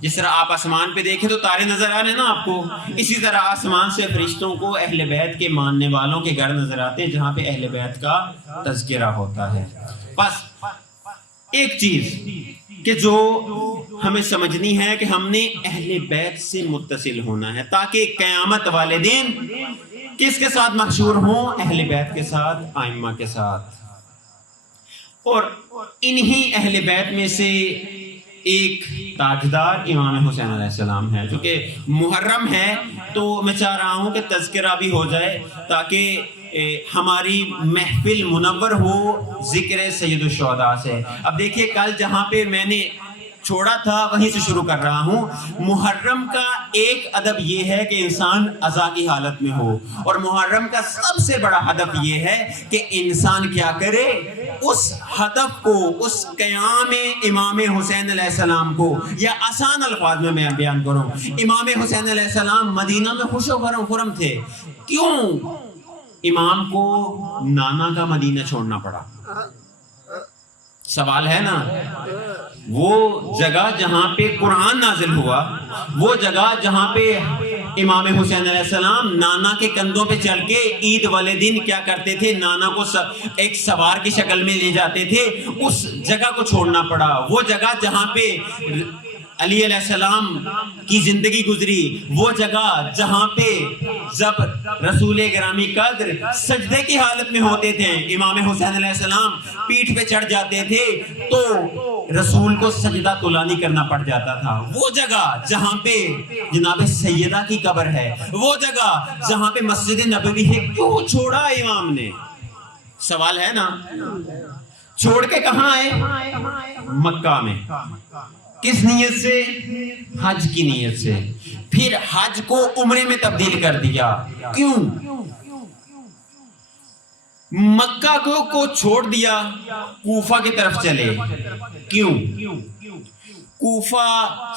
جس طرح آپ آسمان پہ دیکھیں تو تارے نظر آ رہے ہیں نا آپ کو، اسی طرح آسمان سے فرشتوں کو اہل بیت کے ماننے والوں کے گھر نظر آتے ہیں جہاں پہ اہل بیت کا تذکرہ ہوتا ہے. بس ایک چیز کہ جو ہمیں سمجھنی ہے کہ ہم نے اہل بیت سے متصل ہونا ہے تاکہ قیامت والے دن کس کے ساتھ محشور ہوں؟ اہل بیت کے ساتھ، ائمہ کے ساتھ. اور انہی اہل بیت میں سے ایک تاجدار امام حسین علیہ السلام ہے. چونکہ محرم ہے تو میں چاہ رہا ہوں کہ تذکرہ بھی ہو جائے تاکہ ہماری محفل منور ہو ذکر سید الشہداء سے. اب دیکھیے کل جہاں پہ میں نے چھوڑا تھا وہیں سے شروع کر رہا ہوں. محرم کا ایک ادب یہ ہے کہ انسان عزا کی حالت میں ہو، اور محرم کا سب سے بڑا ہدف یہ ہے کہ انسان کیا کرے، اس ہدف کو، اس قیام امام حسین علیہ السلام کو، یا آسان الفاظ میں میں بیان کروں، امام حسین علیہ السلام مدینہ میں خوش و خرم تھے. کیوں امام کو نانا کا مدینہ چھوڑنا پڑا؟ سوال ہے نا. وہ جگہ جہاں پہ قرآن نازل ہوا، وہ جگہ جہاں پہ امام حسین علیہ السلام نانا کے کندھوں پہ چل کے عید والے دن کیا کرتے تھے، نانا کو ایک سوار کی شکل میں لے جاتے تھے، اس جگہ کو چھوڑنا پڑا. وہ جگہ جہاں پہ علی علیہ السلام کی زندگی گزری، وہ جگہ جہاں پہ جب رسول گرامی قدر سجدے کی حالت میں ہوتے تھے، امام حسین علیہ السلام پیٹھ پہ چڑھ جاتے تھے تو رسول کو سجدہ طولانی کرنا پڑ جاتا تھا. وہ جگہ جہاں پہ جناب سیدہ کی قبر ہے، وہ جگہ جہاں پہ مسجد نبوی ہے، کیوں چھوڑا امام نے؟ سوال ہے نا. چھوڑ کے کہاں آئے؟ مکہ میں. کس نیت سے؟ حج کی نیت سے. پھر حج کو عمرے میں تبدیل کر دیا. کیوں؟ مکہ کو چھوڑ دیا، کوفہ کی طرف چلے. کیوں؟ کوفہ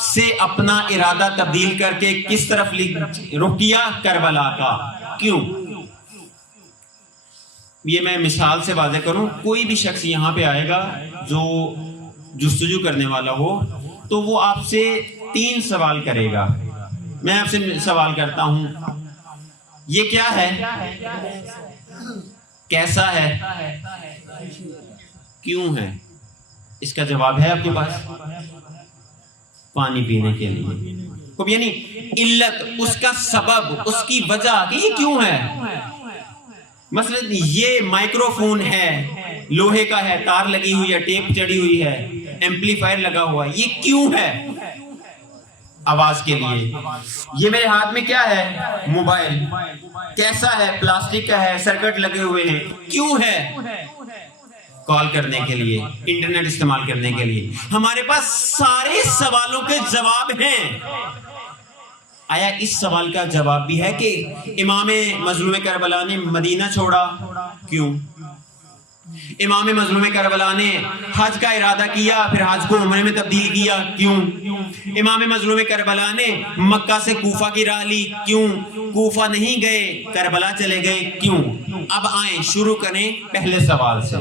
سے اپنا ارادہ تبدیل کر کے کس طرف رخ کیا؟ کربلا کا. کیوں؟ یہ میں مثال سے واضح کروں. کوئی بھی شخص یہاں پہ آئے گا جو جستجو کرنے والا ہو تو وہ آپ سے 3 سوال کرے گا. میں آپ سے سوال کرتا ہوں، یہ کیا ہے؟ کیسا ہے؟ کیوں ہے؟ اس کا جواب ہے آپ کے پاس؟ پانی پینے کے لیے. یعنی علت، اس کا سبب، اس کی وجہ کہ یہ کیوں ہے. مثلا یہ مائکرو فون ہے، لوہے کا ہے، تار لگی ہوئی ہے، ٹیپ چڑھی ہوئی ہے، ایمپلیفائر لگا ہوا ہے، یہ کیوں ہے؟ آواز کے لیے. یہ میرے ہاتھ میں کیا ہے؟ موبائل. کیسا ہے؟ پلاسٹک کا ہے، سرکٹ لگے ہوئے ہیں. کیوں ہے؟ کال کرنے کے لیے، انٹرنیٹ استعمال کرنے کے لیے. ہمارے پاس سارے سوالوں کے جواب ہیں. آیا اس سوال کا جواب بھی ہے کہ امام مظلوم کربلا نے مدینہ چھوڑا؟ کیوں؟ امام مظلوم کربلا نے حج کا ارادہ کیا، پھر حج کو عمرے میں تبدیل کیا. کیوں؟ امام مظلوم کربلا نے مکہ سے کوفہ کی راہ لی. کیوں؟ کوفہ نہیں گئے، کربلا چلے گئے. کیوں؟ اب آئیں شروع کریں پہلے سوال سے.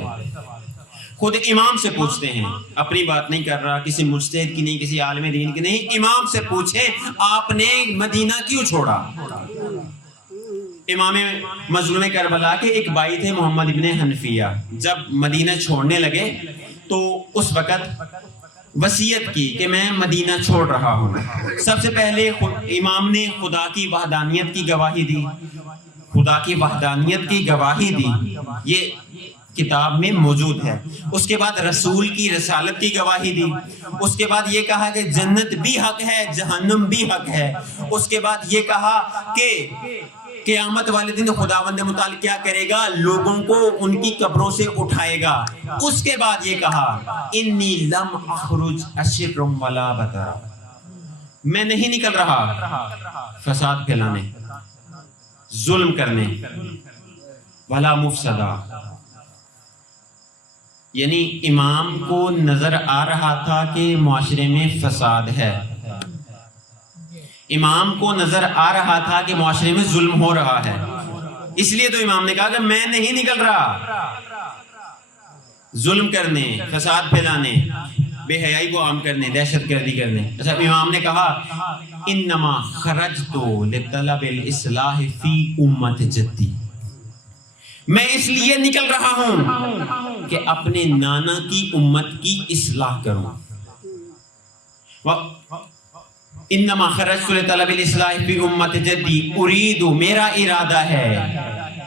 خود امام سے پوچھتے ہیں، اپنی بات نہیں کر رہا، کسی مجتہد کی نہیں، کسی عالم دین کی نہیں. امام سے پوچھیں آپ نے مدینہ کیوں چھوڑا؟ امام مظلوم کربلا کے ایک بھائی تھے محمد ابن حنفیہ. جب مدینہ چھوڑنے لگے تو اس وقت وصیت کی کہ میں مدینہ چھوڑ رہا ہوں. سب سے پہلے امام نے خدا کی وحدانیت کی گواہی دی. خدا کی وحدانیت کی گواہی دی، یہ کتاب میں موجود ہے. اس کے بعد رسول کی رسالت کی گواہی دی. اس کے بعد یہ کہا کہ جنت بھی حق ہے، جہنم بھی حق ہے. اس کے بعد یہ کہا کہ قیامت والے دن خداوند متعال کیا کرے گا، لوگوں کو ان کی قبروں سے اٹھائے گا. اس کے بعد یہ کہا انی لم اخرج اشر ولا بطر، میں نہیں نکل رہا فساد پھیلانے، ظلم کرنے، ولا مفسدہ. یعنی امام کو نظر آ رہا تھا کہ معاشرے میں فساد ہے. امام کو نظر آ رہا تھا کہ معاشرے میں ظلم ہو رہا ہے. اس لیے تو امام نے کہا کہ میں نہیں نکل رہا ظلم کرنے، فساد پھیلانے، بے حیائی کو عام کرنے، دہشت گردی کرنے. اچھا امام نے کہا انما خرجت لطلب الاصلاح فی امت جدی، میں اس لیے نکل رہا ہوں کہ اپنے نانا کی امت کی اصلاح کروں. انما خرجت لطلب الاصلاح فی امت جدی ارید، میرا ارادہ ہے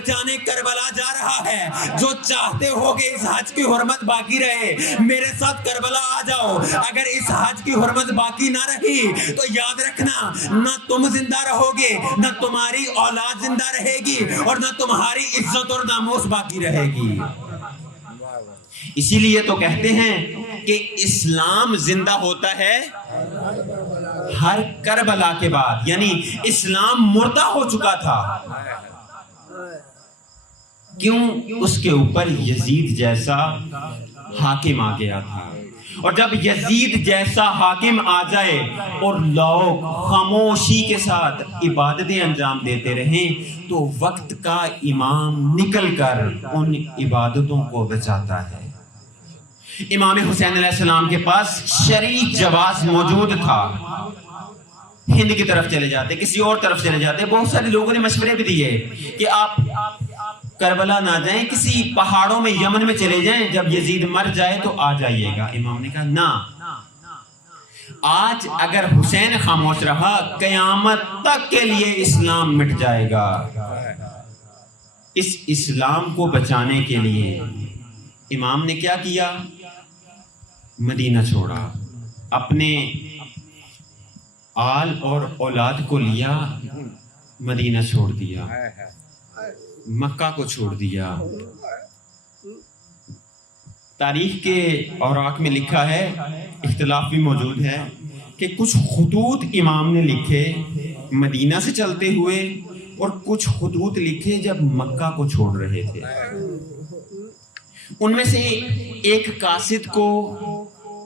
بچانے کربلا جا رہا ہے. جو چاہتے ہو کہ اس حج کی حرمت باقی رہے, میرے ساتھ کربلا آ جاؤ. اگر اس حج کی حرمت باقی نہ رہی تو یاد رکھنا, نہ تم زندہ رہو گے, نہ تمہاری اولاد زندہ رہے گی, اور نہ تمہاری عزت اور ناموس باقی رہے گی. اسی لیے تو کہتے ہیں کہ اسلام زندہ ہوتا ہے ہر کربلا کے بعد. یعنی اسلام مردہ ہو چکا تھا. کیوں؟ اس کے اوپر یزید جیسا حاکم آ گیا تھا. اور جب یزید جیسا حاکم آ جائے اور لوگ خاموشی کے ساتھ عبادتیں انجام دیتے رہیں تو وقت کا امام نکل کر ان عبادتوں کو بچاتا ہے. امام حسین علیہ السلام کے پاس شرعی جواز موجود تھا. ہند کی طرف چلے جاتے, کسی اور طرف چلے جاتے. بہت سارے لوگوں نے مشورے بھی دیے کہ آپ کربلا نہ جائیں, کسی پہاڑوں میں یمن میں چلے جائیں, جب یزید مر جائے تو آ جائیے گا. امام نے کہا نہ, آج اگر حسین خاموش رہا قیامت تک کے لیے اسلام مٹ جائے گا. اس اسلام کو بچانے کے لیے امام نے کیا کیا؟ مدینہ چھوڑا, اپنے آل اور اولاد کو لیا, مدینہ چھوڑ دیا, مکہ کو چھوڑ دیا. تاریخ کے اوراق میں لکھا ہے, اختلاف بھی موجود ہے, کہ کچھ خطوط امام نے لکھے مدینہ سے چلتے ہوئے, اور کچھ خطوط لکھے جب مکہ کو چھوڑ رہے تھے. ان میں سے ایک قاصد کو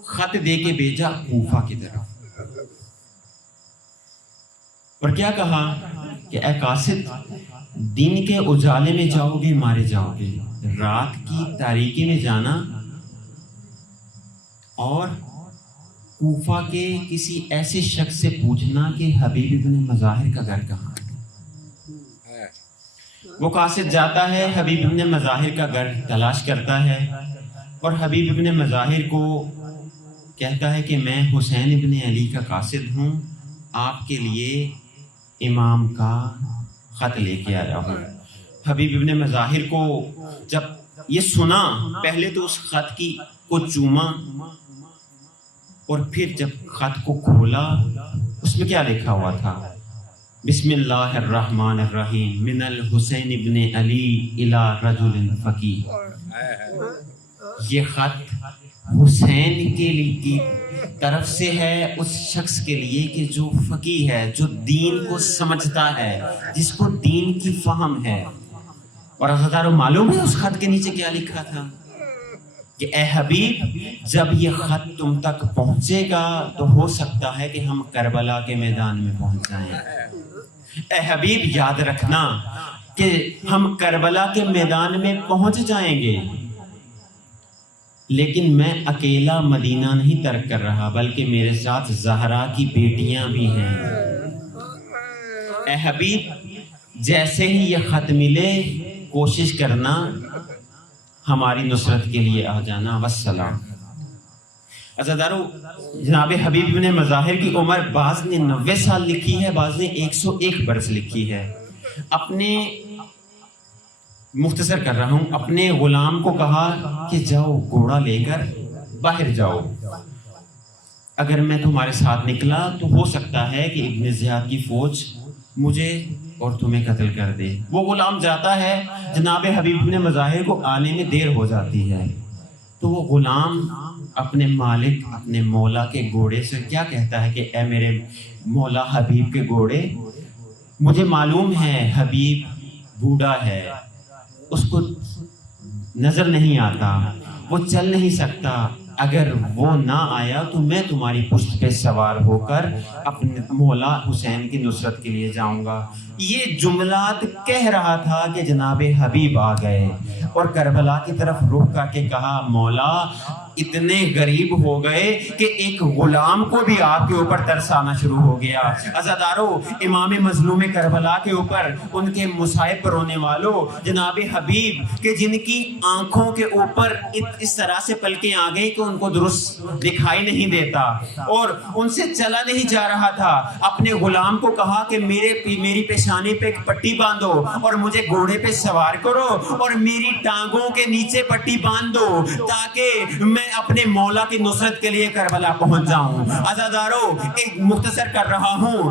خط دے کے بھیجا کوفہ کی طرف, اور کیا کہا کہ اے قاصد, دن کے اجالے میں جاؤ گے مارے جاؤ گے, رات کی تاریکی میں جانا اور کوفہ کے کسی ایسے شخص سے پوچھنا کہ حبیب ابن مظاہر کا گھر کہاں ہے. وہ قاصد جاتا ہے, حبیب ابن مظاہر کا گھر تلاش کرتا ہے, اور حبیب ابن مظاہر کو کہتا ہے کہ میں حسین ابن علی کا قاصد ہوں, آپ کے لیے امام کا خط لے کے آیا ہوں. حبیب ابن مظاہر کو جب یہ سنا, پہلے تو اس خط کو چوما, اور پھر جب خط کو کھولا اس میں کیا لکھا ہوا تھا؟ بسم اللہ الرحمن الرحیم, من الحسین ابن علی الی رجل فقیہ. یہ خط حسین کی طرف سے ہے اس شخص کے لیے کہ جو فقیہ ہے, جو دین کو سمجھتا ہے, جس کو دین کی فہم ہے. اور حضرات معلوم ہے اس خط کے نیچے کیا لکھا تھا؟ کہ اے حبیب, جب یہ خط تم تک پہنچے گا تو ہو سکتا ہے کہ ہم کربلا کے میدان میں پہنچ جائیں. اے حبیب یاد رکھنا کہ ہم کربلا کے میدان میں پہنچ جائیں گے, لیکن میں اکیلا مدینہ نہیں ترک کر رہا, بلکہ میرے ساتھ زہرا کی بیٹیاں بھی ہیں. اے حبیب, جیسے ہی یہ خط ملے کوشش کرنا ہماری نصرت کے لیے آ جانا. والسلام. عزیزارو, جناب حبیب ابن مظاہر کی عمر بعض نے 90 سال لکھی ہے, بعض نے 101 برس لکھی ہے. اپنے مختصر کر رہا ہوں, اپنے غلام کو کہا کہ جاؤ گھوڑا لے کر باہر جاؤ, اگر میں تمہارے ساتھ نکلا تو ہو سکتا ہے کہ ابن زیاد کی فوج مجھے اور تمہیں قتل کر دے. وہ غلام جاتا ہے, جناب حبیب ابن مظاہر کو آنے میں دیر ہو جاتی ہے, تو وہ غلام اپنے مالک, اپنے مولا کے گھوڑے سے کیا کہتا ہے کہ اے میرے مولا حبیب کے گھوڑے, مجھے معلوم ہے حبیب بوڑھا ہے, اس کو نظر نہیں آتا, وہ چل نہیں سکتا, اگر وہ نہ آیا تو میں تمہاری پشت پہ سوار ہو کر اپنے مولا حسین کی نصرت کے لیے جاؤں گا. یہ جملات کہہ رہا تھا کہ جناب حبیب آ گئے. اور کربلا کی طرف رخ کر کے کہا مولا اتنے غریب ہو گئے کہ ایک غلام کو بھی آپ کے اوپر ترس آنا شروع ہو گیا۔ عزادارو، امام مظلوم کربلا کے اوپر ان کے مصائب پر رونے والوں جناب حبیب کہ جن کی آنکھوں کے اوپر اس طرح سے پلکیں آ گئی کہ ان کو درست دکھائی نہیں دیتا اور ان سے چلا نہیں جا رہا تھا، اپنے غلام کو کہا کہ میری پیشانی پہ ایک پٹی باندھو اور مجھے گھوڑے پہ سوار کرو اور میری ٹانگوں کے نیچے پٹی باندھ دو تاکہ میں اپنے مولا کی نصرت کے لیے کربلا پہنچ جاؤں۔ عزادارو، ایک مختصر کر رہا ہوں،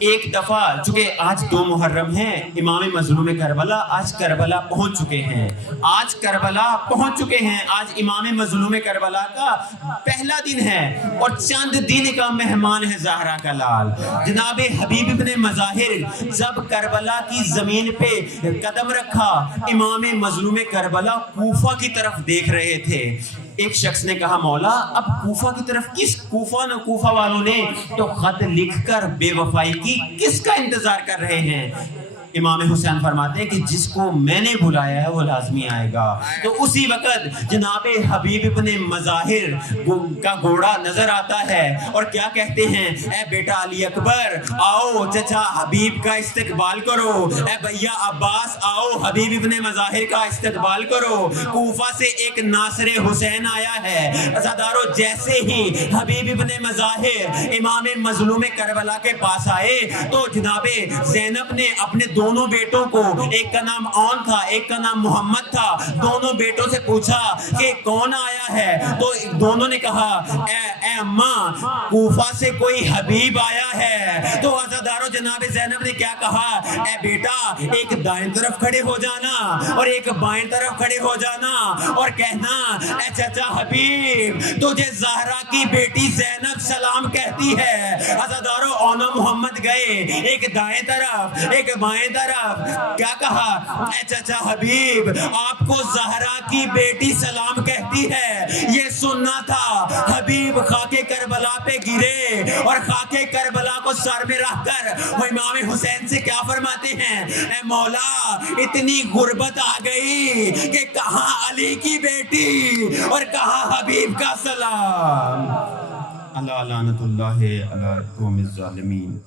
ایک دفعہ چونکہ آج 2 محرم ہے، امام مظلوم کربلا آج کربلا پہنچ چکے ہیں، آج امام مظلوم کربلا کا پہلا دن ہے اور چند دن کا مہمان ہے زہرا کا لال۔ جناب حبیب ابن مظاہر جب کربلا کی زمین پہ قدم رکھا، امام مظلوم کربلا کوفہ کی طرف دیکھ رہے تھے۔ ایک شخص نے کہا مولا اب کوفہ کی طرف کوفہ والوں نے تو خط لکھ کر بے وفائی کی کس کا انتظار کر رہے ہیں؟ امام حسین فرماتے ہیں کہ جس کو میں نے بلایا ہے وہ لازمی آئے گا۔ تو اسی وقت جناب حبیب ابن مظاہر کا گھوڑا نظر آتا ہے اور کیا کہتے ہیں، اے بیٹا علی اکبر آؤ چچا حبیب کا استقبال کرو، اے بھیا عباس آؤ حبیب ابن مظاہر کا استقبال کرو، کوفہ سے ایک ناصر حسین آیا ہے۔ عزادارو، جیسے ہی حبیب ابن مظاہر امام مظلوم کربلا کے پاس آئے تو جناب زینب نے اپنے دونوں بیٹوں کو، ایک کا نام اون تھا ایک کا نام محمد تھا، دونوں بیٹوں سے پوچھا کہ کون آیا ہے؟ تو دونوں نے کہا اے اماں کوفہ سے کوئی حبیب آیا ہے۔ تو عزادارو جناب زینب نے کیا کہا، اے بیٹا ایک دائیں طرف کھڑے ہو جانا اور ایک بائیں طرف کھڑے ہو جانا اور کہنا اے چچا حبیب تجھے زہرا کی بیٹی زینب سلام کہتی ہے۔ عزادارو اون و محمد گئے، ایک دائیں طرف ایک بائیں طرف، کیا کہا، اے چچا حبیب آپ کو زہرا کی بیٹی سلام کہتی ہے۔ یہ سننا تھا۔ حبیب خاک کربلا پہ گرے اور خاک کربلا کو سر میں رکھ کر وہ امام حسین سے کیا فرماتے ہیں، اے مولا اتنی غربت آ گئی کہ کہاں علی کی بیٹی اور کہاں حبیب کا سلام۔ اللہ لعنت اللہ علی قوم الظالمین۔